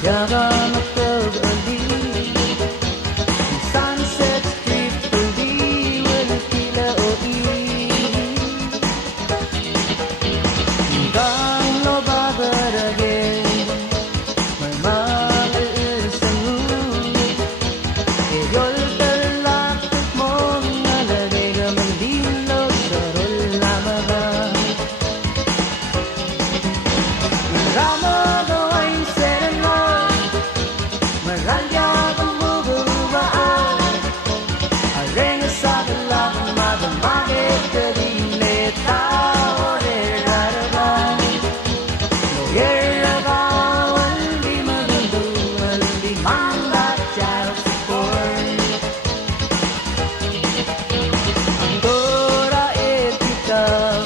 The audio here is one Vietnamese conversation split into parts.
Yaga magkabali Sunset Strip Puli wala tila oi Hanggang no babarage Marmagal sa ngunit Eyol talakot mo Nalagay ka magdilo sa rol lamaga Rama gaway sereno Maralya bumububaan Areng sa galak Madamagit kadile tao Reraraban Loyerabawan Di magandungal Di mandatyaw sa corn Ang dora ikaw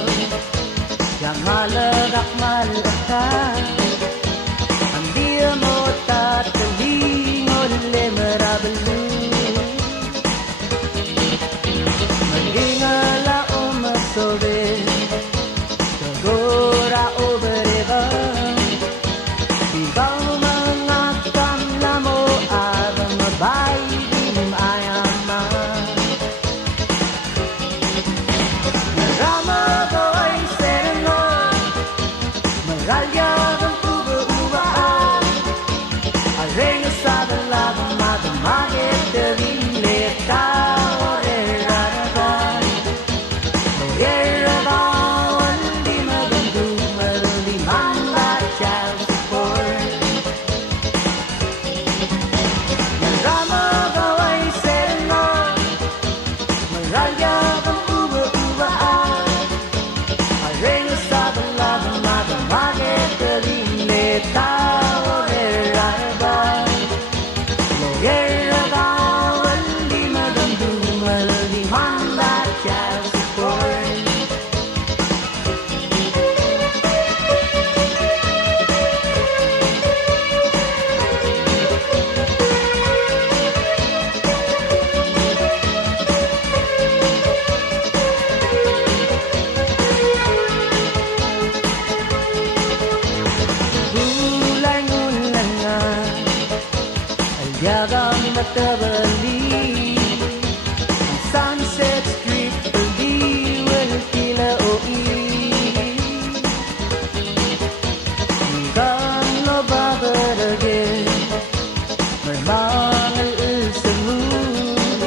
Yang malagak malaka Ang dia mo tatalingol Lemerabalu Magingala o masobe Kagora o bereba Ikaw mga kamla mo Abang mabay di mayama Narama ko ay sereno Maralya ang uba-ubaan Arena sa dalabang madamagit Darile tao reraraban Loyerabawan Di magandungal Di mandatyaw sa corn Narama ko ay sereno Maralya ang uba-ubaan Arena sa dalabang madamagit Darile tao reraraban Loyerabawan Di magandungal Di mandatyaw sa corn Bulay ngulan nga Alyagang matabali Ang Sunset Strip Puli wala tila oi Hanggang no babarage Marmangal sa moon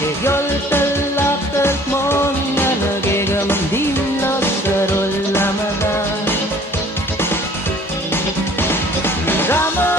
Kayol talakot mo Nga nagigamang dilo sa rol lamaga Rama